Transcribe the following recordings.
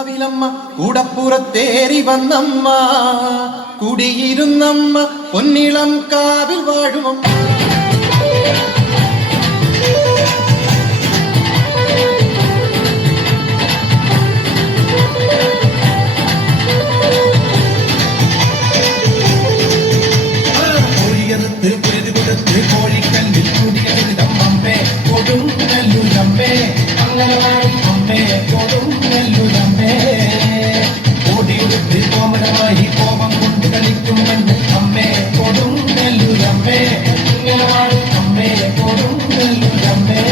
കാവിലമ്മ കൂടപ്പുറത്തേറി വന്നമ്മ കുടിയിരുന്നമ്മ പൊന്നിളം കാവിൽ വാഴുമമ്മ. കോഴിക്കല്ലിൽ കൂടിയമ്മേ കൊടുങ്ങല്ലൂരമ്മേ അംഗനവാടി അമ്മേ കൊടുങ്ങല്ലൂരമ്മേ ഓടിയെടുത്ത് കോമരമായി കോപം കൊണ്ട് കളിക്കും അമ്മേ കൊടുങ്ങല്ലൂരമ്മേ അംഗനവാടി അമ്മേ കൊടുങ്ങല്ലൂരമ്മേ.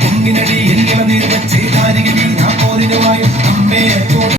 കുങ്ങിനടിയിൽ നിലനിർവച്ച് കാരികി ഞാൻ പോരിനുമായും